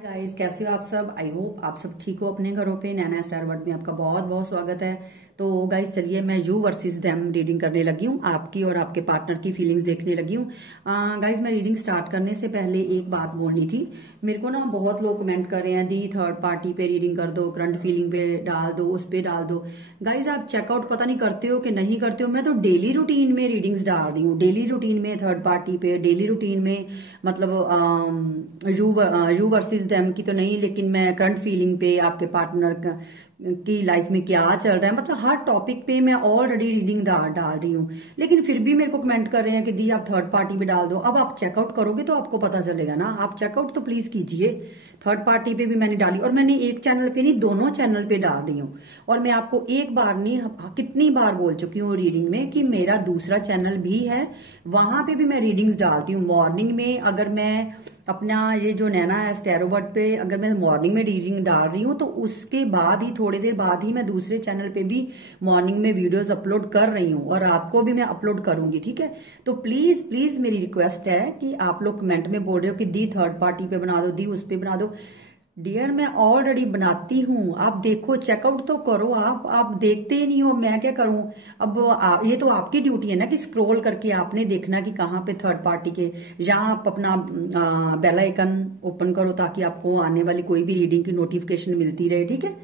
Guys, कैसे हो आप सब। आई होप आप सब ठीक हो अपने घरों पे। नैना स्टार वर्ल्ड में आपका बहुत बहुत स्वागत है। तो गाइस चलिए, मैं यू वर्सेस देम रीडिंग करने लगी हूँ। आपकी और आपके पार्टनर की फीलिंग्स देखने लगी हूँ। गाइस, मैं रीडिंग स्टार्ट करने से पहले एक बात बोलनी थी। मेरे को ना बहुत लोग कमेंट कर रहे हैं, दी थर्ड पार्टी पे रीडिंग कर दो, करंट फीलिंग पे डाल दो, उस पे डाल दो। गाइज, आप चेकआउट पता नहीं करते हो कि नहीं करते हो। मैं तो डेली रूटीन में रीडिंग्स डाल रही हूँ, डेली रूटीन में थर्ड पार्टी पे, डेली रूटीन में मतलब यू वर्सेस देम की तो नहीं, लेकिन मैं करंट फीलिंग पे, आपके पार्टनर की लाइफ में क्या चल रहा है, मतलब हर टॉपिक पे मैं ऑलरेडी रीडिंग डाल रही हूँ। लेकिन फिर भी मेरे को कमेंट कर रहे हैं कि दी आप थर्ड पार्टी पे डाल दो। अब आप चेकआउट करोगे तो आपको पता चलेगा ना। आप चेकआउट तो प्लीज कीजिए। थर्ड पार्टी पे भी मैंने डाली, और मैंने एक चैनल पे नहीं, दोनों चैनल पे डाल रही हूँ। और मैं आपको एक बार नहीं, कितनी बार बोल चुकी हूँ रीडिंग में कि मेरा दूसरा चैनल भी है, वहां पे भी मैं रीडिंग्स डालती हूँ। मॉर्निंग में अगर मैं अपना ये जो नैना है स्टैरोवर्ड पे, अगर मैं मॉर्निंग में रीडिंग डाल रही हूँ तो उसके बाद ही, थोड़ी देर बाद ही मैं दूसरे चैनल पे भी मॉर्निंग में वीडियोस अपलोड कर रही हूँ, और रात को भी मैं अपलोड करूंगी। ठीक है, तो प्लीज प्लीज मेरी रिक्वेस्ट है कि आप लोग कमेंट में बोल रहे हो कि दी थर्ड पार्टी पे बना दो, दी उस पे बना दो। डियर, मैं ऑलरेडी बनाती हूँ, आप देखो, चेकआउट तो करो। आप देखते ही नहीं हो, मैं क्या करूं। अब ये तो आपकी ड्यूटी है ना कि स्क्रॉल करके आपने देखना कि कहाँ पे थर्ड पार्टी के, यहाँ आप अपना बेल आइकन ओपन करो ताकि आपको आने वाली कोई भी रीडिंग की नोटिफिकेशन मिलती रहे। ठीक है,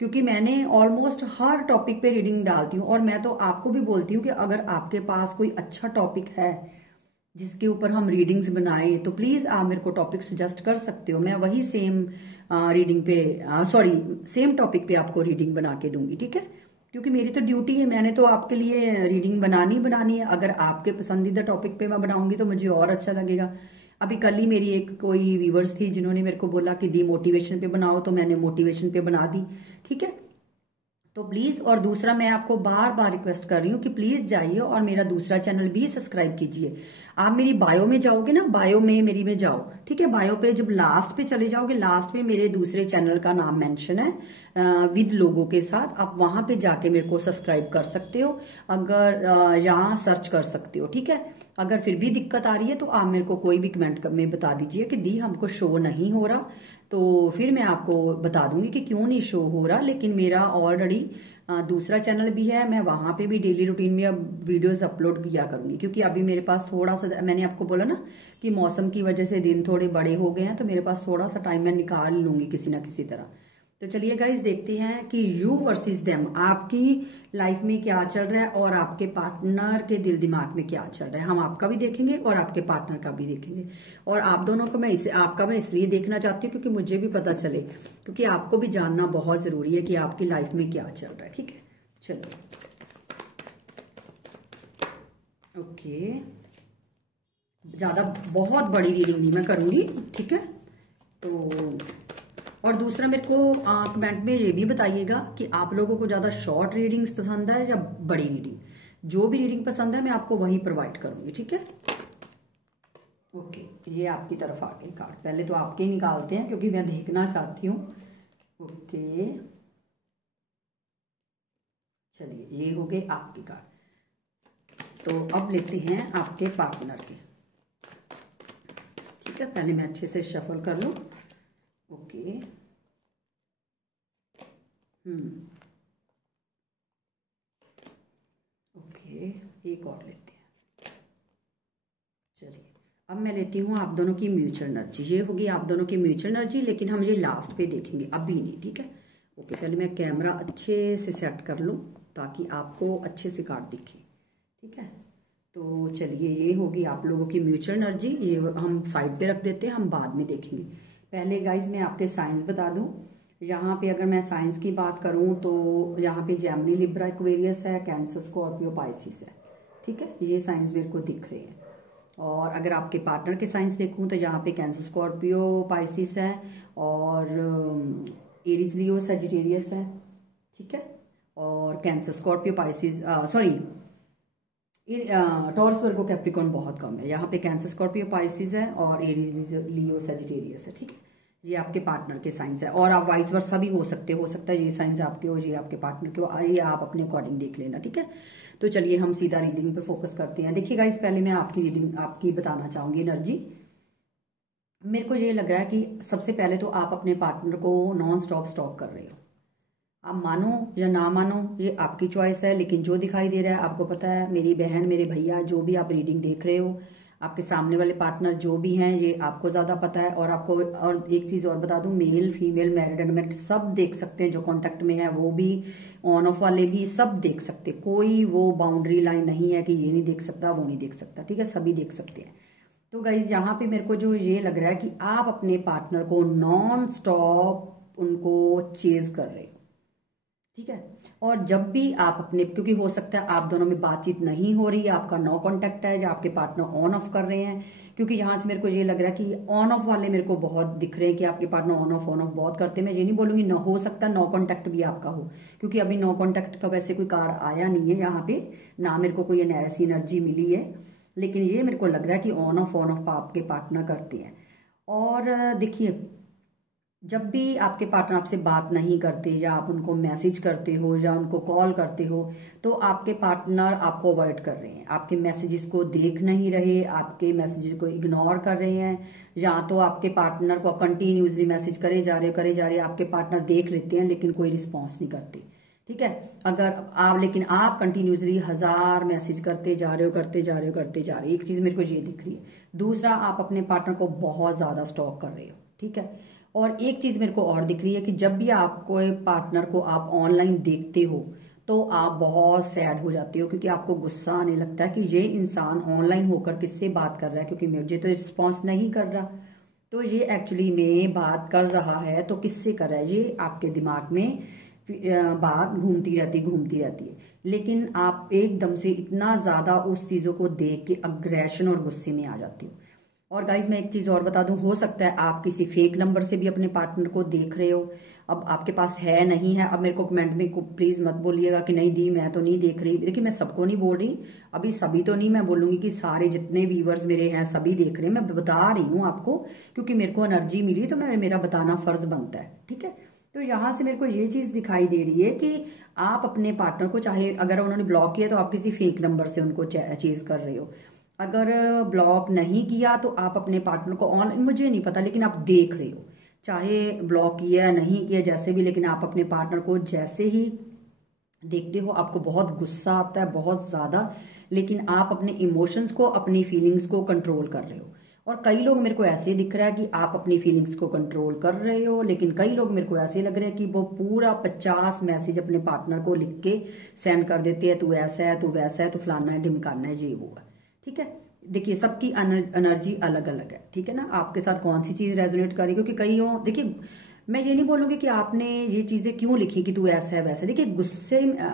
क्योंकि मैंने ऑलमोस्ट हर टॉपिक पे रीडिंग डालती हूँ, और मैं तो आपको भी बोलती हूँ कि अगर आपके पास कोई अच्छा टॉपिक है जिसके ऊपर हम रीडिंग्स बनाए तो प्लीज आप मेरे को टॉपिक सजेस्ट कर सकते हो। मैं वही सेम रीडिंग पे, सॉरी, सेम टॉपिक पे आपको रीडिंग बना के दूंगी। ठीक है, क्योंकि मेरी तो ड्यूटी है, मैंने तो आपके लिए रीडिंग बनानी है। अगर आपके पसंदीदा टॉपिक पे मैं बनाऊंगी तो मुझे और अच्छा लगेगा। अभी कल ही मेरी एक कोई व्यूवर्स थी जिन्होंने मेरे को बोला कि दी मोटिवेशन पे बनाओ, तो मैंने मोटिवेशन पे बना दी। ठीक है, तो प्लीज, और दूसरा मैं आपको बार बार रिक्वेस्ट कर रही हूँ कि प्लीज जाइए और मेरा दूसरा चैनल भी सब्सक्राइब कीजिए। आप मेरी बायो में जाओगे ना, बायो में मेरी में जाओ। ठीक है, बायो पे जब लास्ट पे चले जाओगे, लास्ट में मेरे दूसरे चैनल का नाम मेंशन है विद लोगो के साथ। आप वहां पे जाके मेरे को सब्सक्राइब कर सकते हो, अगर यहाँ सर्च कर सकते हो। ठीक है, अगर फिर भी दिक्कत आ रही है तो आप मेरे को कोई भी कमेंट में बता दीजिए कि दी हमको शो नहीं हो रहा, तो फिर मैं आपको बता दूंगी कि क्यों नहीं शो हो रहा। लेकिन मेरा ऑलरेडी दूसरा चैनल भी है, मैं वहां पे भी डेली रूटीन में अब वीडियोस अपलोड किया करूंगी। क्योंकि अभी मेरे पास थोड़ा सा, मैंने आपको बोला ना कि मौसम की वजह से दिन थोड़े बड़े हो गए हैं, तो मेरे पास थोड़ा सा टाइम मैं निकाल लूंगी किसी ना किसी तरह। तो चलिए गाइज, देखते हैं कि यू वर्सेस देम, आपकी लाइफ में क्या चल रहा है और आपके पार्टनर के दिल दिमाग में क्या चल रहा है। हम आपका भी देखेंगे और आपके पार्टनर का भी देखेंगे। और आप दोनों को आपका मैं इसलिए देखना चाहती हूँ क्योंकि मुझे भी पता चले, क्योंकि आपको भी जानना बहुत जरूरी है कि आपकी लाइफ में क्या चल रहा है। ठीक है, चलो, ओके, ज्यादा बहुत बड़ी रीडिंग नहीं मैं करूंगी। ठीक है, तो और दूसरा मेरे को कमेंट में ये भी बताइएगा कि आप लोगों को ज्यादा शॉर्ट रीडिंग्स पसंद है या बड़ी रीडिंग। जो भी रीडिंग पसंद है मैं आपको वही प्रोवाइड करूंगी। ठीक है, ओके, ये आपकी तरफ आ गए कार्ड। पहले तो आपके ही निकालते हैं क्योंकि मैं देखना चाहती हूँ। ओके, चलिए, ये हो गए आपके कार्ड। तो अब लेते हैं आपके पार्टनर के। ठीक है, पहले मैं अच्छे से शफल कर लूं। ओके, ओके, एक और लेते हैं। चलिए, अब मैं लेती हूँ आप दोनों की म्यूचुअल एनर्जी। ये होगी आप दोनों की म्यूचुअल एनर्जी, लेकिन हम ये लास्ट पे देखेंगे, अभी नहीं। ठीक है, ओके, पहले मैं कैमरा अच्छे से सेट कर लूँ ताकि आपको अच्छे से कार्ड दिखे। ठीक है, तो चलिए, ये होगी आप लोगों की म्यूचुअल एनर्जी। ये हम साइड पे रख देते हैं, हम बाद में देखेंगे। पहले गाइज मैं आपके साइंस बता दूं। यहाँ पे अगर मैं साइंस की बात करूं तो यहाँ पे जेमिनी, लिब्रा, एक्वेरियस है, कैंसर, स्कॉर्पियो, पाइसिस है। ठीक है, ये साइंस मेरे को दिख रहे हैं। और अगर आपके पार्टनर के साइंस देखूं तो यहाँ पे कैंसर, स्कॉर्पियो, पाइसिस है, और एरीज, लियो, सजिटेरियस है। ठीक है, और cancer, Scorpio, Pisces, sorry, Taurus, Virgo, Capricorn बहुत कम है। यहाँ पे कैंसर, स्कॉर्पियो, पाइसिस है, और एरीज, लियो, सजिटेरियस है। ठीक है, ये आपके पार्टनर के साइंस है। और आप वाइस वर्सा भी हो सकता है ये साइंस आपके हो, ये आपके पार्टनर के हो, ये आप अपने अकॉर्डिंग देख लेना। ठीक है, तो चलिए हम सीधा रीडिंग पे फोकस करते हैं। देखिए गाइस, पहले मैं आपकी रीडिंग आपकी बताना चाहूंगी एनर्जी। मेरे को ये लग रहा है कि सबसे पहले तो आप अपने पार्टनर को नॉन स्टॉप स्टॉक कर रहे हो। आप मानो या ना मानो ये आपकी चॉइस है, लेकिन जो दिखाई दे रहा है आपको पता है, मेरी बहन मेरे भैया जो भी आप रीडिंग देख रहे हो, आपके सामने वाले पार्टनर जो भी हैं ये आपको ज्यादा पता है। और आपको और एक चीज और बता दूं, मेल फीमेल मैरिड अनमैरिड सब देख सकते हैं, जो कांटेक्ट में है वो भी, ऑन ऑफ वाले भी सब देख सकते हैं। कोई वो बाउंड्री लाइन नहीं है कि ये नहीं देख सकता वो नहीं देख सकता, ठीक है, सभी देख सकते हैं। तो गाइज यहाँ पे मेरे को जो ये लग रहा है कि आप अपने पार्टनर को नॉन स्टॉप उनको चेज कर रहे हो, ठीक है। और जब भी आप अपने, क्योंकि हो सकता है आप दोनों में बातचीत नहीं हो रही है, आपका नो कांटेक्ट है, या आपके पार्टनर ऑन ऑफ कर रहे हैं, क्योंकि यहां से मेरे को ये लग रहा है कि ऑन ऑफ वाले मेरे को बहुत दिख रहे हैं कि आपके पार्टनर ऑन ऑफ बहुत करते हैं। मैं ये नहीं बोलूंगी न हो सकता नो कांटेक्ट भी आपका हो, क्योंकि अभी नो कांटेक्ट का वैसे कोई कार्ड आया नहीं है यहाँ पे, ना मेरे को कोई ऐसी एनर्जी मिली है, लेकिन ये मेरे को लग रहा है कि ऑन ऑफ आपके पार्टनर करते हैं। और देखिए, जब भी आपके पार्टनर आपसे बात नहीं करते, या आप उनको मैसेज करते हो या उनको कॉल करते हो, तो आपके पार्टनर आपको अवॉइड कर रहे हैं, आपके मैसेजेस को देख नहीं रहे, आपके मैसेजेस को इग्नोर कर रहे हैं, या तो आपके पार्टनर को कंटिन्यूसली मैसेज करे जा रहे, आपके पार्टनर देख लेते हैं लेकिन कोई रिस्पॉन्स नहीं करते, ठीक है। अगर आप, लेकिन आप कंटिन्यूसली 1000 मैसेज करते जा रहे हो, एक चीज मेरे को ये दिख रही है। दूसरा, आप अपने पार्टनर को बहुत ज्यादा स्टॉक कर रहे हो, ठीक है। और एक चीज मेरे को और दिख रही है कि जब भी आपको पार्टनर को आप ऑनलाइन देखते हो तो आप बहुत सैड हो जाते हो, क्योंकि आपको गुस्सा आने लगता है कि ये इंसान ऑनलाइन होकर किससे बात कर रहा है, क्योंकि मुझे तो रिस्पॉन्स नहीं कर रहा, तो ये एक्चुअली में बात कर रहा है तो किससे कर रहा है, ये आपके दिमाग में बात घूमती रहती है। लेकिन आप एकदम से इतना ज्यादा उस चीजों को देख के अग्रेशन और गुस्से में आ जाते हो। और गाइज मैं एक चीज और बता दूं, हो सकता है आप किसी फेक नंबर से भी अपने पार्टनर को देख रहे हो, अब आपके पास है नहीं है। अब मेरे को कमेंट में प्लीज मत बोलिएगा कि नहीं दी मैं तो नहीं देख रही, देखिए मैं सबको नहीं बोल रही, अभी सभी तो नहीं मैं बोलूंगी कि सारे जितने व्यूवर्स मेरे हैं सभी देख रहे हैं, मैं बता रही हूँ आपको, क्योंकि मेरे को एनर्जी मिली तो मेरा बताना फर्ज बनता है, ठीक है। तो यहां से मेरे को ये चीज दिखाई दे रही है कि आप अपने पार्टनर को, चाहे अगर उन्होंने ब्लॉक किया तो आप किसी फेक नंबर से उनको चेज कर रहे हो, अगर ब्लॉक नहीं किया तो आप अपने पार्टनर को ऑनलाइन, मुझे नहीं पता, लेकिन आप देख रहे हो, चाहे ब्लॉक किया नहीं किया जैसे भी, लेकिन आप अपने पार्टनर को जैसे ही देखते हो आपको बहुत गुस्सा आता है, बहुत ज्यादा, लेकिन आप अपने इमोशंस को, अपनी फीलिंग्स को कंट्रोल कर रहे हो। और कई लोग मेरे को ऐसे दिख रहा है कि आप अपनी फीलिंग्स को कंट्रोल कर रहे हो, लेकिन कई लोग मेरे को ऐसे लग रहे हैं कि वो पूरा 50 मैसेज अपने पार्टनर को लिख के सेंड कर देते हैं, तू ऐसा है, तू वैसा है, तू फलाना है, ढिमकाना है, ये वो है, ठीक है। देखिए सबकी एनर्जी अलग अलग है, ठीक है ना, आपके साथ कौन सी चीज रेजोनेट करेगी, क्योंकि कई हो, देखिए मैं ये नहीं बोलूंगी कि आपने ये चीजें क्यों लिखी कि तू ऐसा है वैसा है, देखिए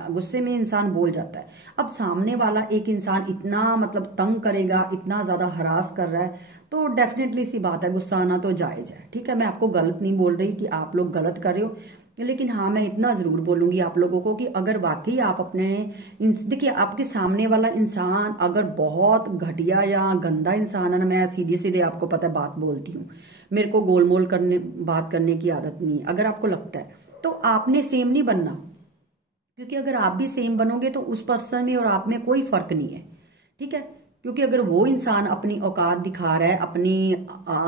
गुस्से में इंसान बोल जाता है। अब सामने वाला एक इंसान इतना मतलब तंग करेगा, इतना ज्यादा हरास कर रहा है, तो डेफिनेटली सी बात है गुस्सा आना तो जायज है, ठीक है। मैं आपको गलत नहीं बोल रही कि आप लोग गलत कर रहे हो, लेकिन हाँ मैं इतना जरूर बोलूंगी आप लोगों को कि अगर वाकई आप अपने, देखिए आपके सामने वाला इंसान अगर बहुत घटिया या गंदा इंसान है ना, मैं सीधे सीधे आपको पता है बात बोलती हूँ, मेरे को गोलमोल बात करने की आदत नहीं है। अगर आपको लगता है तो आपने सेम नहीं बनना, क्योंकि अगर आप भी सेम बनोगे तो उस पर्सन में और आप में कोई फर्क नहीं है, ठीक है। क्योंकि अगर वो इंसान अपनी औकात दिखा रहा है, अपनी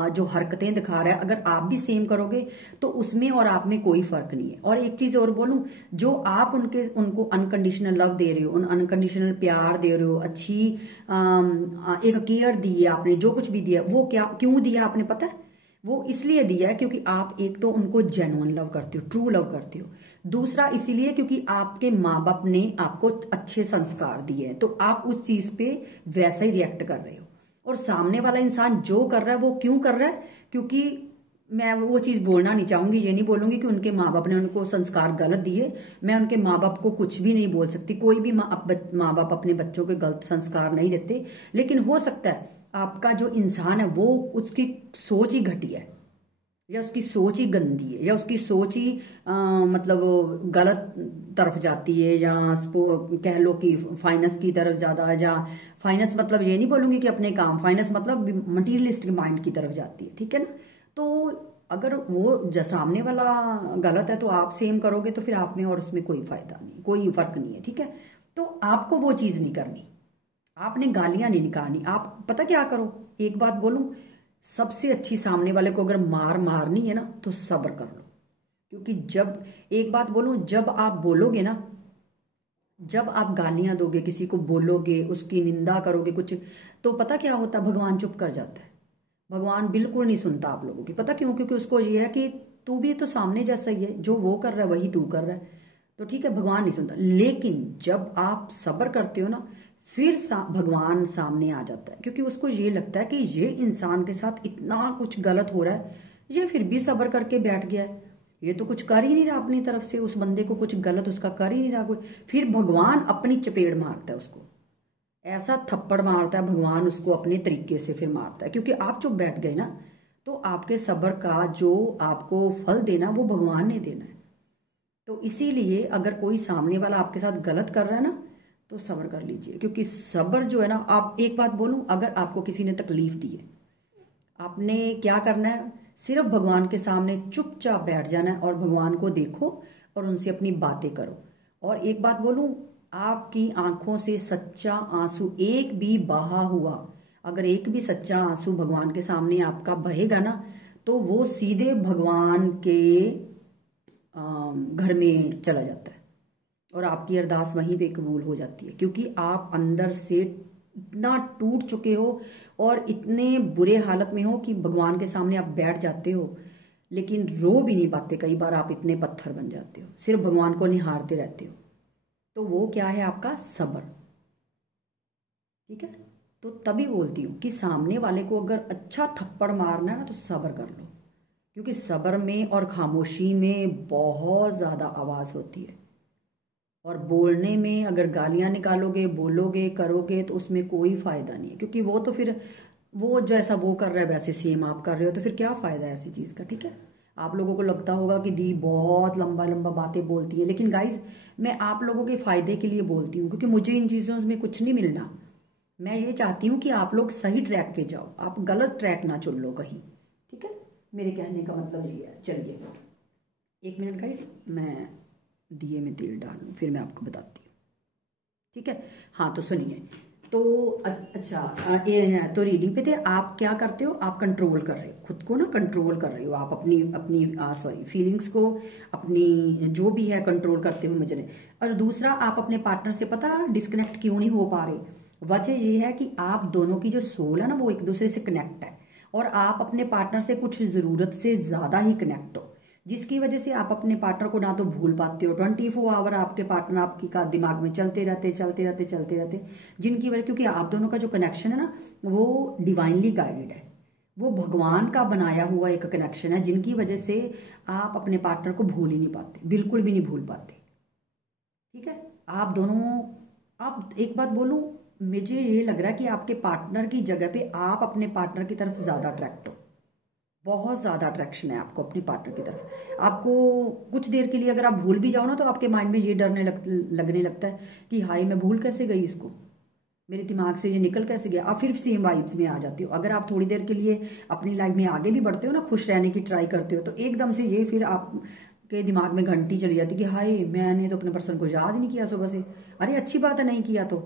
जो हरकतें दिखा रहा है, अगर आप भी सेम करोगे तो उसमें और आप में कोई फर्क नहीं है। और एक चीज और बोलूं, जो आप उनको अनकंडीशनल लव दे रहे हो, अनकंडीशनल प्यार दे रहे हो, अच्छी एक केयर दी है आपने, जो कुछ भी दिया, वो क्यों दिया आपने पता है, वो इसलिए दिया है क्योंकि आप एक तो उनको जेन्युइन लव करते हो, ट्रू लव करते हो, दूसरा इसीलिए क्योंकि आपके माँ बाप ने आपको अच्छे संस्कार दिए हैं, तो आप उस चीज पे वैसा ही रिएक्ट कर रहे हो। और सामने वाला इंसान जो कर रहा है वो क्यों कर रहा है, क्योंकि मैं वो चीज बोलना नहीं चाहूंगी, ये नहीं बोलूंगी कि उनके माँ बाप ने उनको संस्कार गलत दिए, मैं उनके माँ बाप को कुछ भी नहीं बोल सकती, कोई भी माँ बाप अपने बच्चों के गलत संस्कार नहीं देते, लेकिन हो सकता है आपका जो इंसान है वो, उसकी सोच ही घटिया है, या उसकी सोच ही गंदी है, या उसकी सोच ही मतलब गलत तरफ जाती है, या कह लो कि फाइनेंस की तरफ ज्यादा, या फाइनेंस मतलब ये नहीं बोलूंगी कि अपने काम, फाइनेंस मतलब मटीरियलिस्टिक माइंड की तरफ जाती है, ठीक है ना। तो अगर वो सामने वाला गलत है तो आप सेम करोगे तो फिर आप में और उसमें कोई फायदा नहीं, कोई फर्क नहीं है, ठीक है। तो आपको वो चीज नहीं करनी, आपने गालियां नहीं निकालनी। आप पता क्या करो, एक बात बोलूं, सबसे अच्छी सामने वाले को अगर मारनी है ना तो सब्र कर लो। क्योंकि जब एक बात बोलूं, जब आप बोलोगे ना, जब आप गालियां दोगे, किसी को बोलोगे, उसकी निंदा करोगे कुछ, तो पता क्या होता है, भगवान चुप कर जाता है। भगवान बिल्कुल नहीं सुनता आप लोगों की। पता क्यों? क्योंकि उसको ये है कि तू भी तो सामने जैसा ही है, जो वो कर रहा है वही तू कर रहा है, तो ठीक है, भगवान नहीं सुनता। लेकिन जब आप सब्र करते हो ना, फिर भगवान सामने आ जाता है। क्योंकि उसको ये लगता है कि ये इंसान के साथ इतना कुछ गलत हो रहा है, ये फिर भी सब्र करके बैठ गया है, ये तो कुछ कर ही नहीं रहा अपनी तरफ से, उस बंदे को कुछ गलत उसका कर ही नहीं रहा कोई। फिर भगवान अपनी चपेट मारता है उसको, ऐसा थप्पड़ मारता है भगवान उसको अपने तरीके से फिर मारता है। क्योंकि आप चुप बैठ गए ना, तो आपके सब्र का जो आपको फल देना वो भगवान ने देना है। तो इसीलिए अगर कोई सामने वाला आपके साथ गलत कर रहा है ना, तो सब्र कर लीजिए। क्योंकि सब्र जो है ना, आप एक बात बोलूं, अगर आपको किसी ने तकलीफ दी है, आपने क्या करना है, सिर्फ भगवान के सामने चुपचाप बैठ जाना है और भगवान को देखो और उनसे अपनी बातें करो। और एक बात बोलूं, आपकी आंखों से सच्चा आंसू एक भी बहा हुआ, अगर एक भी सच्चा आंसू भगवान के सामने आपका बहेगा ना, तो वो सीधे भगवान के घर में चला जाता है और आपकी अरदास वहीं पे कबूल हो जाती है। क्योंकि आप अंदर से इतना टूट चुके हो और इतने बुरे हालत में हो कि भगवान के सामने आप बैठ जाते हो, लेकिन रो भी नहीं पाते। कई बार आप इतने पत्थर बन जाते हो, सिर्फ भगवान को निहारते रहते हो। तो वो क्या है, आपका सब्र। ठीक है, तो तभी बोलती हूँ कि सामने वाले को अगर अच्छा थप्पड़ मारना है ना, तो सब्र कर लो। क्योंकि सब्र में और खामोशी में बहुत ज्यादा आवाज होती है, और बोलने में अगर गालियां निकालोगे, बोलोगे, करोगे, तो उसमें कोई फायदा नहीं है। क्योंकि वो तो फिर वो जैसा वो कर रहा है वैसे सेम आप कर रहे हो, तो फिर क्या फायदा है ऐसी चीज का। ठीक है, आप लोगों को लगता होगा कि दी बहुत लंबा लंबा बातें बोलती है, लेकिन गाइज मैं आप लोगों के फायदे के लिए बोलती हूँ। क्योंकि मुझे इन चीजों में कुछ नहीं मिलना। मैं ये चाहती हूँ कि आप लोग सही ट्रैक पे जाओ, आप गलत ट्रैक ना चुन लो कहीं। ठीक है, मेरे कहने का मतलब ये है। चलिए एक मिनट गाइज, मैं दिए में तेल डाल लूँ, फिर मैं आपको बताती हूँ। ठीक है, हाँ तो सुनिए। तो अच्छा, तो रीडिंग पे थे। आप क्या करते हो, आप कंट्रोल कर रहे हो खुद को ना, कंट्रोल कर रहे हो आप अपनी अपनी सॉरी फीलिंग्स को, अपनी जो भी है कंट्रोल करते हुए मुझे। और दूसरा, आप अपने पार्टनर से पता डिस्कनेक्ट क्यों नहीं हो पा रहे, वजह ये है कि आप दोनों की जो सोल है ना, वो एक दूसरे से कनेक्ट है, और आप अपने पार्टनर से कुछ जरूरत से ज्यादा ही कनेक्ट हो, जिसकी वजह से आप अपने पार्टनर को ना तो भूल पाते हो। 24 आवर आपके पार्टनर आपकी का दिमाग में चलते रहते, जिनकी वजह, क्योंकि आप दोनों का जो कनेक्शन है ना, वो डिवाइनली गाइडेड है, वो भगवान का बनाया हुआ एक कनेक्शन है, जिनकी वजह से आप अपने पार्टनर को भूल ही नहीं पाते, बिल्कुल भी नहीं भूल पाते। ठीक है, आप दोनों, आप एक बात बोलूं, मुझे ये लग रहा है कि आपके पार्टनर की जगह पे आप अपने पार्टनर की तरफ ज्यादा अट्रैक्ट हो, बहुत ज्यादा अट्रैक्शन है आपको अपने पार्टनर की तरफ। आपको कुछ देर के लिए अगर आप भूल भी जाओ ना, तो आपके माइंड में ये लगने लगता है कि हाय मैं भूल कैसे गई इसको, मेरे दिमाग से ये निकल कैसे गया। आप फिर सेम वाइब्स में आ जाते हो। अगर आप थोड़ी देर के लिए अपनी लाइफ में आगे भी बढ़ते हो ना, खुश रहने की ट्राई करते हो, तो एकदम से ये फिर आपके दिमाग में घंटी चली जाती है कि हाय मैंने तो अपने पर्सन को याद ही नहीं किया सुबह से। अरे अच्छी बात है, नहीं किया तो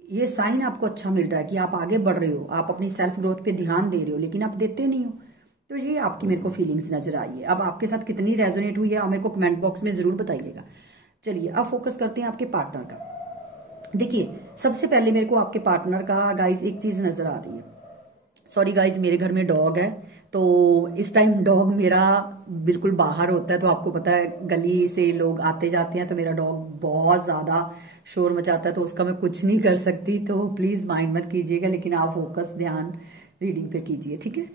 ये साइन आपको अच्छा मिल रहा है कि आप आगे बढ़ रहे हो, आप अपनी सेल्फ ग्रोथ पे ध्यान दे रहे हो, लेकिन आप देते नहीं हो। तो ये आपकी मेरे को फीलिंग्स नजर आई है। अब आपके साथ कितनी रेजोनेट हुई है आप मेरे को कमेंट बॉक्स में जरूर बताइएगा। चलिए अब फोकस करते हैं आपके पार्टनर का। देखिए सबसे पहले मेरे को आपके पार्टनर का गाइज एक चीज नजर आ रही है। सॉरी गाइज, मेरे घर में डॉग है, तो इस टाइम डॉग मेरा बिल्कुल बाहर होता है। तो आपको पता है गली से लोग आते जाते हैं, तो मेरा डॉग बहुत ज्यादा शोर मचाता है, तो उसका मैं कुछ नहीं कर सकती। तो प्लीज माइंड मत कीजिएगा, लेकिन आप फोकस ध्यान रीडिंग पे कीजिए। ठीक है,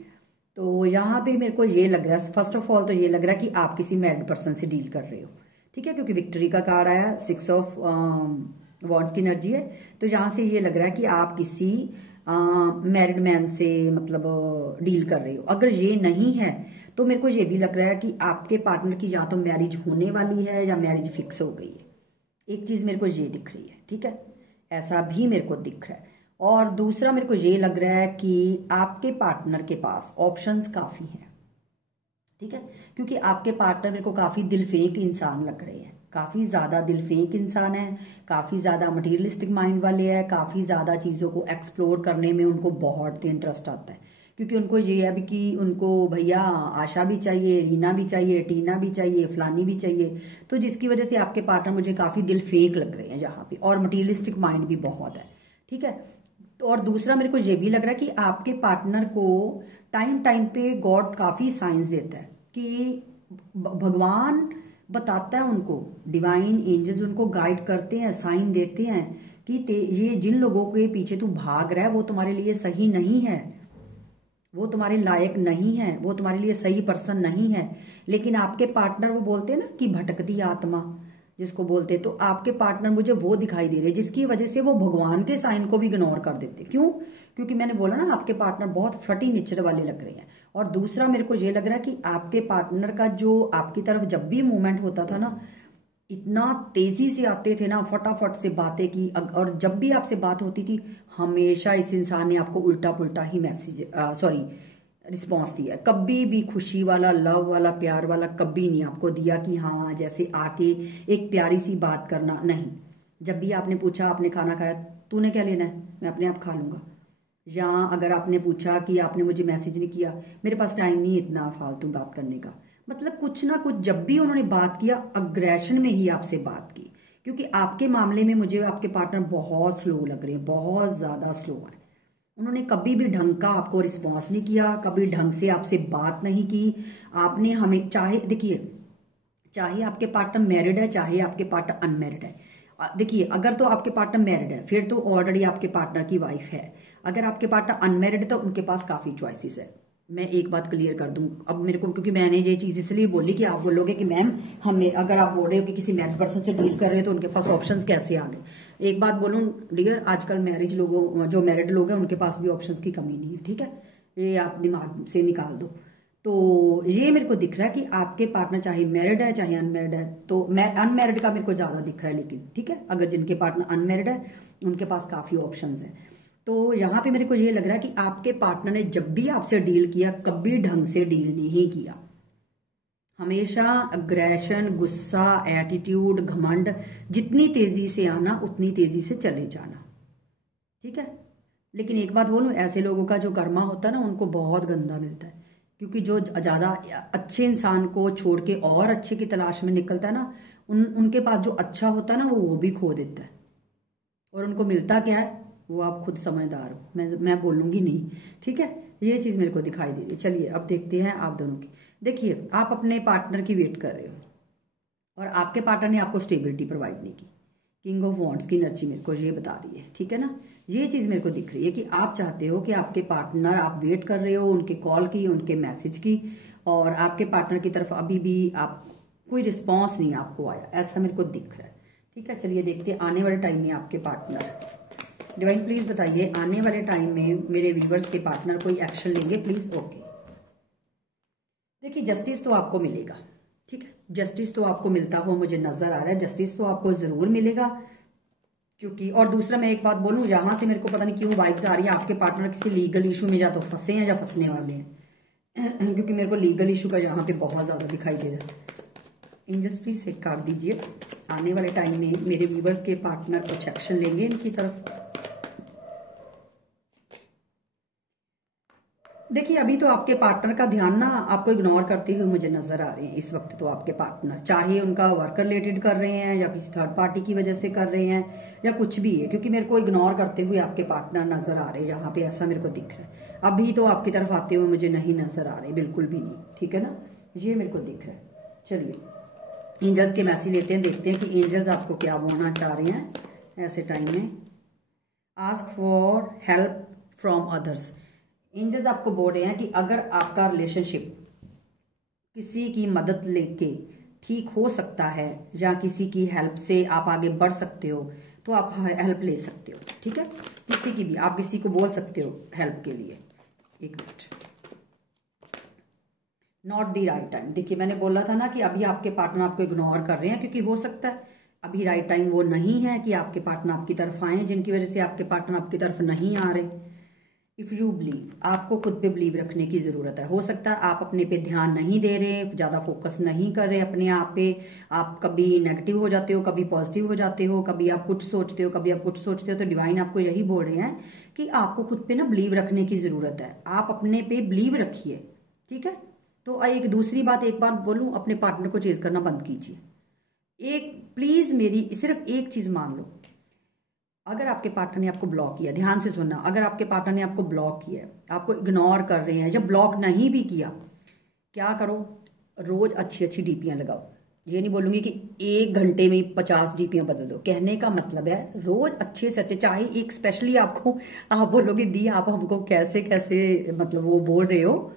तो यहाँ पे मेरे को ये लग रहा है, फर्स्ट ऑफ ऑल तो ये लग रहा है कि आप किसी मैरिड पर्सन से डील कर रहे हो। ठीक है, क्योंकि विक्ट्री का कार्ड आया, 6 ऑफ वॉन्ड्स की एनर्जी है। तो यहाँ से ये लग रहा है कि आप किसी मैरिड मैन से मतलब डील कर रहे हो। अगर ये नहीं है तो मेरे को ये भी लग रहा है कि आपके पार्टनर की या तो मैरिज होने वाली है या मैरिज फिक्स हो गई है। एक चीज मेरे को ये दिख रही है। ठीक है, ऐसा भी मेरे को दिख रहा है। और दूसरा मेरे को ये लग रहा है कि आपके पार्टनर के पास ऑप्शंस काफी हैं। ठीक है, क्योंकि आपके पार्टनर मेरे को काफी दिलफेक इंसान लग रहे हैं, काफी ज्यादा दिलफेक इंसान है, काफी ज्यादा मटेरियलिस्टिक माइंड वाले हैं, काफी ज्यादा चीजों को एक्सप्लोर करने में उनको बहुत इंटरेस्ट आता है। क्योंकि उनको ये है भी कि उनको भैया आशा भी चाहिए, रीना भी चाहिए, टीना भी चाहिए, फलानी भी चाहिए। तो जिसकी वजह से आपके पार्टनर मुझे काफी दिल फेक लग रहे हैं यहाँ पे, और मटीरियलिस्टिक माइंड भी बहुत है। ठीक है, तो और दूसरा मेरे को ये भी लग रहा है कि आपके पार्टनर को टाइम टाइम पे गॉड काफी साइंस देता है कि भगवान बताता है उनको, डिवाइन एंजल्स उनको गाइड करते हैं, साइन देते हैं कि ये जिन लोगों के पीछे तू भाग रहा है वो तुम्हारे लिए सही नहीं है, वो तुम्हारे लायक नहीं है, वो तुम्हारे लिए सही पर्सन नहीं है। लेकिन आपके पार्टनर, वो बोलते हैं ना कि भटकती आत्मा जिसको बोलते हैं, तो आपके पार्टनर मुझे वो दिखाई दे रहे, जिसकी वजह से वो भगवान के साइन को भी इग्नोर कर देते। क्यों? क्योंकि मैंने बोला ना आपके पार्टनर बहुत फटी नेचर वाले लग रहे हैं। और दूसरा मेरे को ये लग रहा है कि आपके पार्टनर का जो आपकी तरफ जब भी मूवमेंट होता था ना, इतना तेजी से आते थे ना, फटाफट से बातें की, और जब भी आपसे बात होती थी हमेशा इस इंसान ने आपको उल्टा पुल्टा ही रिस्पॉन्स दिया है। कभी भी खुशी वाला, लव वाला, प्यार वाला कभी नहीं आपको दिया कि हाँ जैसे आके एक प्यारी सी बात करना, नहीं। जब भी आपने पूछा आपने खाना खाया, तूने क्या लेना है, मैं अपने आप खा लूंगा। या अगर आपने पूछा कि आपने मुझे मैसेज नहीं किया, मेरे पास टाइम नहीं इतना फालतू बात करने का। मतलब कुछ ना कुछ जब भी उन्होंने बात किया, अग्रेशन में ही आपसे बात की। क्योंकि आपके मामले में मुझे आपके पार्टनर बहुत स्लो लग रहे हैं, बहुत ज्यादा स्लो है। उन्होंने कभी भी ढंग का आपको रिस्पॉन्स नहीं किया, कभी ढंग से आपसे बात नहीं की। आपने हमें, चाहे देखिए, चाहे आपके पार्टनर मैरिड है, चाहे आपके पार्टनर अनमैरिड है। देखिए, अगर तो आपके पार्टनर मैरिड है फिर तो ऑलरेडी आपके पार्टनर की वाइफ है। अगर आपके पार्टनर अनमैरिड है तो उनके पास काफी चॉइसेस है। मैं एक बात क्लियर कर दूं अब मेरे को, क्योंकि मैंने ये चीज इसलिए बोली कि आप बोलोगे कि मैम हमें, अगर आप बोल रहे हो कि किसी मैरिड पर्सन से डील कर रहे हो तो उनके पास ऑप्शंस कैसे आ गए। एक बात बोलूं डियर, आजकल मैरिज लोगों, जो मैरिड लोग हैं उनके पास भी ऑप्शंस की कमी नहीं है। ठीक है, ये आप दिमाग से निकाल दो। तो ये मेरे को दिख रहा है कि आपके पार्टनर चाहे मैरिड है चाहे अनमैरिड है, तो मैं अनमैरिड का मेरे को ज्यादा दिख रहा है। लेकिन ठीक है, अगर जिनके पार्टनर अनमैरिड है उनके पास काफी ऑप्शंस है। तो यहाँ पे मेरे को ये लग रहा है कि आपके पार्टनर ने जब भी आपसे डील किया, कभी ढंग से डील नहीं किया। हमेशा अग्रेशन, गुस्सा, एटीट्यूड, घमंड, जितनी तेजी से आना उतनी तेजी से चले जाना। ठीक है, लेकिन एक बात बोलूं, ऐसे लोगों का जो कर्मा होता है ना, उनको बहुत गंदा मिलता है। क्योंकि जो ज्यादा अच्छे इंसान को छोड़ के और अच्छे की तलाश में निकलता है ना, उनके पास जो अच्छा होता है ना वो भी खो देता है। और उनको मिलता क्या है वो आप खुद समझदार हो, मैं बोलूंगी नहीं। ठीक है, ये चीज मेरे को दिखाई दे रही है। चलिए अब देखते हैं आप दोनों की। देखिए, आप अपने पार्टनर की वेट कर रहे हो और आपके पार्टनर ने आपको स्टेबिलिटी प्रोवाइड नहीं की। किंग ऑफ वॉन्ड्स की एनर्जी मेरे को ये बता रही है। ठीक है ना, ये चीज मेरे को दिख रही है कि आप चाहते हो कि आपके पार्टनर, आप वेट कर रहे हो उनके कॉल की, उनके मैसेज की, और आपके पार्टनर की तरफ अभी भी आप कोई रिस्पॉन्स नहीं आपको आया, ऐसा मेरे को दिख रहा है। ठीक है, चलिए देखते हैं आने वाले टाइम में आपके पार्टनर, डिवाइन प्लीज बताइए आने वाले टाइम में मेरे व्यूवर्स के पार्टनर कोई एक्शन लेंगे प्लीज। ओके, देखिए जस्टिस तो आपको मिलेगा। ठीक है, जस्टिस तो आपको मिलता हुआ मुझे नजर आ रहा है, जस्टिस तो आपको जरूर मिलेगा। क्योंकि, और दूसरा मैं एक बात बोलूं, यहां से मेरे को पता नहीं क्यों वाइब्स आ रही है आपके पार्टनर किसी लीगल इशू में या तो फंसे हैं या फंसने वाले हैं। क्योंकि मेरे को लीगल इशू का यहाँ पे बहुत ज्यादा दिखाई दे रहा है। एंजल्स प्लीज एक कार्ड दीजिए, आने वाले टाइम में मेरे व्यूवर्स के पार्टनर कुछ एक्शन लेंगे इनकी तरफ। देखिए, अभी तो आपके पार्टनर का ध्यान ना आपको इग्नोर करते हुए मुझे नजर आ रहे हैं इस वक्त। तो आपके पार्टनर चाहे उनका वर्क रिलेटेड कर रहे हैं या किसी थर्ड पार्टी की वजह से कर रहे हैं या कुछ भी है, क्योंकि मेरे को इग्नोर करते हुए आपके पार्टनर नजर आ रहे हैं यहाँ पे, ऐसा मेरे को दिख रहा है। अभी तो आपकी तरफ आते हुए मुझे नहीं नजर आ रहे, बिल्कुल भी नहीं। ठीक है ना, ये मेरे को दिख रहा है। चलिए एंजल्स के मैसेज लेते हैं, देखते हैं कि एंजल्स आपको क्या बोलना चाह रहे हैं ऐसे टाइम में। Ask for help from others. Angels आपको बोल रहे हैं कि अगर आपका रिलेशनशिप किसी की मदद लेके ठीक हो सकता है या किसी की हेल्प से आप आगे बढ़ सकते हो तो आप हेल्प ले सकते हो। ठीक है, किसी की भी आप किसी को बोल सकते हो हेल्प के लिए। एक minute, not the right time. देखिए, मैंने बोला था ना कि अभी आपके पार्टनर आपको इग्नोर कर रहे हैं, क्योंकि हो सकता है अभी राइट टाइम वो नहीं है कि आपके पार्टनर आपकी तरफ आए, जिनकी वजह से आपके पार्टनर आपकी तरफ नहीं आ रहे। इफ यू बिलीव, आपको खुद पे बिलीव रखने की जरूरत है। हो सकता है आप अपने पे ध्यान नहीं दे रहे, ज्यादा फोकस नहीं कर रहे अपने आप पे, आप कभी नेगेटिव हो जाते हो, कभी पॉजिटिव हो जाते हो, कभी आप कुछ सोचते हो, कभी आप कुछ सोचते हो। तो डिवाइन आपको यही बोल रहे हैं कि आपको खुद पे ना बिलीव रखने की जरूरत है। आप अपने पे बिलीव रखिए, ठीक है। तो एक दूसरी बात एक बार बोलूं, अपने पार्टनर को चेज करना बंद कीजिए। एक प्लीज मेरी सिर्फ एक चीज मान लो, अगर आपके पार्टनर ने आपको ब्लॉक किया, ध्यान से सुनना, अगर आपके पार्टनर ने आपको ब्लॉक किया है, आपको इग्नोर कर रहे हैं, जब ब्लॉक नहीं भी किया, क्या करो, रोज अच्छी अच्छी डीपियां लगाओ। ये नहीं बोलूंगी कि 1 घंटे में 50 डीपियां बदल दो, कहने का मतलब है रोज अच्छे से अच्छे, चाहे एक स्पेशली आपको, आप बोलोगे दी आप हमको कैसे कैसे मतलब वो बोल रहे हो,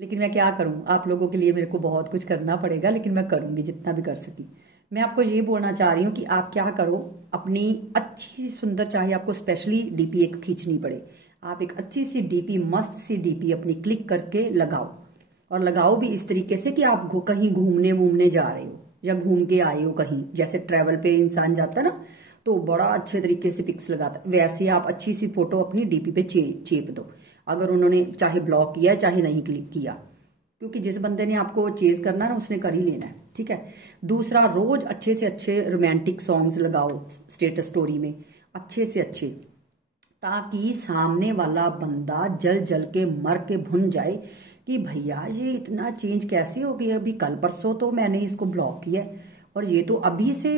लेकिन मैं क्या करूं, आप लोगों के लिए मेरे को बहुत कुछ करना पड़ेगा, लेकिन मैं करूंगी जितना भी कर सकी। मैं आपको ये बोलना चाह रही हूँ कि आप क्या करो, अपनी अच्छी सुंदर, चाहे आपको स्पेशली डीपी एक खींचनी पड़े, आप एक अच्छी सी डीपी, मस्त सी डीपी अपनी क्लिक करके लगाओ। और लगाओ भी इस तरीके से कि आप कहीं घूमने वूमने जा रहे हो या घूम के आए हो कहीं, जैसे ट्रेवल पे इंसान जाता है ना, तो बड़ा अच्छे तरीके से पिक्स लगाता है, वैसे आप अच्छी सी फोटो अपनी डीपी पे चेप दो। अगर उन्होंने चाहे ब्लॉक किया चाहे नहीं क्लिक किया, क्योंकि जिस बंदे ने आपको चेज करना है ना, उसने कर ही लेना है, ठीक है। दूसरा, रोज अच्छे से अच्छे रोमांटिक सॉन्ग्स लगाओ स्टेटस स्टोरी में, अच्छे से अच्छे, ताकि सामने वाला बंदा जल जल के मर के भुन जाए कि भैया ये इतना चेंज कैसे हो गया, अभी कल परसों तो मैंने इसको ब्लॉक किया और ये तो अभी से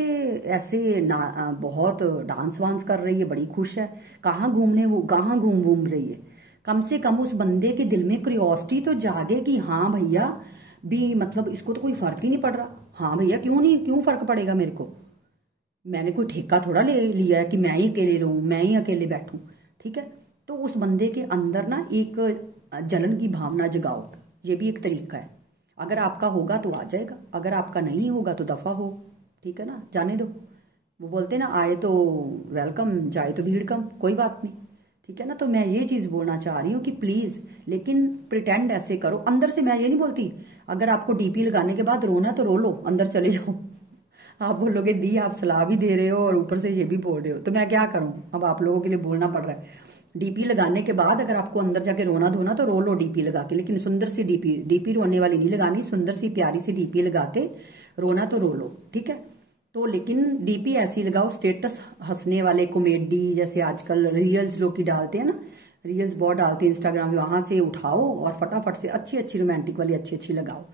ऐसे बहुत डांस वांस कर रही है, बड़ी खुश है, कहाँ घूम घूम रही है। कम से कम उस बंदे के दिल में क्यूरियोसिटी तो जागे कि हाँ भैया भी, मतलब इसको तो कोई फर्क ही नहीं पड़ रहा। हाँ भैया, क्यों फर्क पड़ेगा मेरे को, मैंने कोई ठेका थोड़ा ले लिया है कि मैं ही अकेले रहूं, मैं ही अकेले बैठूं, ठीक है। तो उस बंदे के अंदर ना एक जलन की भावना जगाओ, ये भी एक तरीका है। अगर आपका होगा तो आ जाएगा, अगर आपका नहीं होगा तो दफा हो, ठीक है ना, जाने दो। वो बोलते ना, आए तो वेलकम, जाए तो भीड़ कम, कोई बात नहीं, ठीक है ना। तो मैं ये चीज बोलना चाह रही हूँ कि प्लीज, लेकिन प्रिटेंड ऐसे करो अंदर से। मैं ये नहीं बोलती अगर आपको डीपी लगाने के बाद रोना तो रो लो, अंदर चले जाओ। आप बोलोगे दी आप सलाह भी दे रहे हो और ऊपर से ये भी बोल रहे हो, तो मैं क्या करूं, अब आप लोगों के लिए बोलना पड़ रहा है। डीपी लगाने के बाद अगर आपको अंदर जाके रोना धोना तो रो लो डीपी लगा के, लेकिन सुंदर सी डीपी रोने वाली नहीं लगानी, सुंदर सी प्यारी सी डीपी लगा के रोना तो रो लो, ठीक है। तो लेकिन डीपी ऐसी लगाओ, स्टेटस हंसने वाले कॉमेडी, जैसे आजकल रील्स लोग की डालते हैं ना, रील्स बहुत डालते हैं इंस्टाग्राम में, वहां से उठाओ और फटाफट से अच्छी अच्छी रोमांटिक वाली अच्छी अच्छी लगाओ,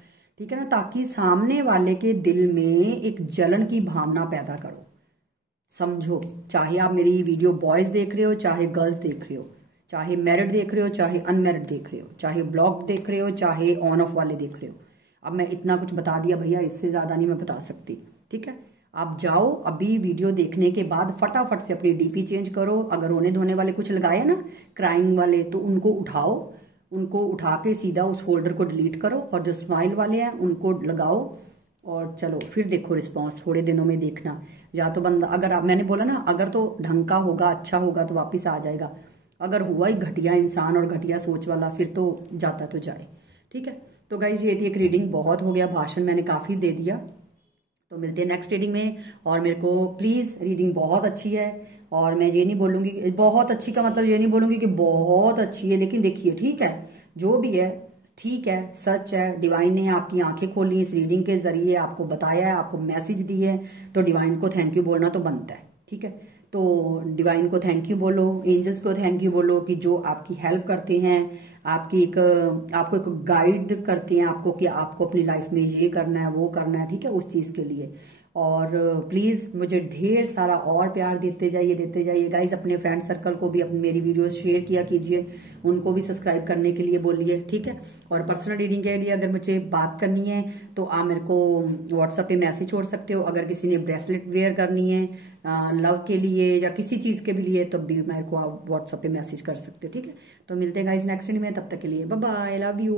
ठीक है ना, ताकि सामने वाले के दिल में एक जलन की भावना पैदा करो। समझो, चाहे आप मेरी वीडियो बॉयज देख रहे हो, चाहे गर्ल्स देख रहे हो, चाहे मैरिड देख रहे हो, चाहे अनमैरिड देख रहे हो, चाहे ब्लॉग देख रहे हो, चाहे ऑन ऑफ वाले देख रहे हो। अब मैं इतना कुछ बता दिया भैया, इससे ज्यादा नहीं मैं बता सकती, ठीक है। आप जाओ अभी वीडियो देखने के बाद फटाफट से अपनी डीपी चेंज करो। अगर रोने धोने वाले कुछ लगाए ना, क्राइंग वाले, तो उनको उठाओ, उनको उठा के सीधा उस फोल्डर को डिलीट करो, और जो स्माइल वाले हैं उनको लगाओ, और चलो फिर देखो रिस्पॉन्स, थोड़े दिनों में देखना। या तो बंदा, अगर आप, मैंने बोला ना, अगर तो ढंग का होगा, अच्छा होगा तो वापिस आ जाएगा, अगर हुआ ही घटिया इंसान और घटिया सोच वाला, फिर तो जाता तो जाए, ठीक है। तो गाइज ये थी एक रीडिंग, बहुत हो गया भाषण, मैंने काफी दे दिया। तो मिलते हैं नेक्स्ट रीडिंग में। और मेरे को प्लीज, रीडिंग बहुत अच्छी है, और मैं ये नहीं बोलूंगी बहुत अच्छी का मतलब ये नहीं बोलूंगी कि बहुत अच्छी है, लेकिन देखिए ठीक है, जो भी है ठीक है, सच है, डिवाइन ने आपकी आंखें खोली इस रीडिंग के जरिए, आपको बताया है, आपको मैसेज दिए है, तो डिवाइन को थैंक यू बोलना तो बनता है, ठीक है। तो डिवाइन को थैंक यू बोलो, एंजल्स को थैंक यू बोलो कि जो आपकी हेल्प करते हैं, आपको एक गाइड करते हैं आपको कि आपको अपनी लाइफ में ये करना है वो करना है, ठीक है, उस चीज के लिए। और प्लीज मुझे ढेर सारा और प्यार देते जाइए गाइज। अपने फ्रेंड सर्कल को भी अपनी मेरी वीडियोस शेयर किया कीजिए, उनको भी सब्सक्राइब करने के लिए बोलिए, ठीक है। और पर्सनल रीडिंग के लिए अगर मुझे बात करनी है तो आप मेरे को व्हाट्सएप पे मैसेज छोड़ सकते हो। अगर किसी ने ब्रेसलेट वेयर करनी है लव के लिए या किसी चीज के भी लिए, तो भी मेरे को आप व्हाट्सएप पे मैसेज कर सकते हो, ठीक है। तो मिलते हैं गाइज नेक्स्ट वीडियो में, तब तक के लिए बाय बाय, लव यू।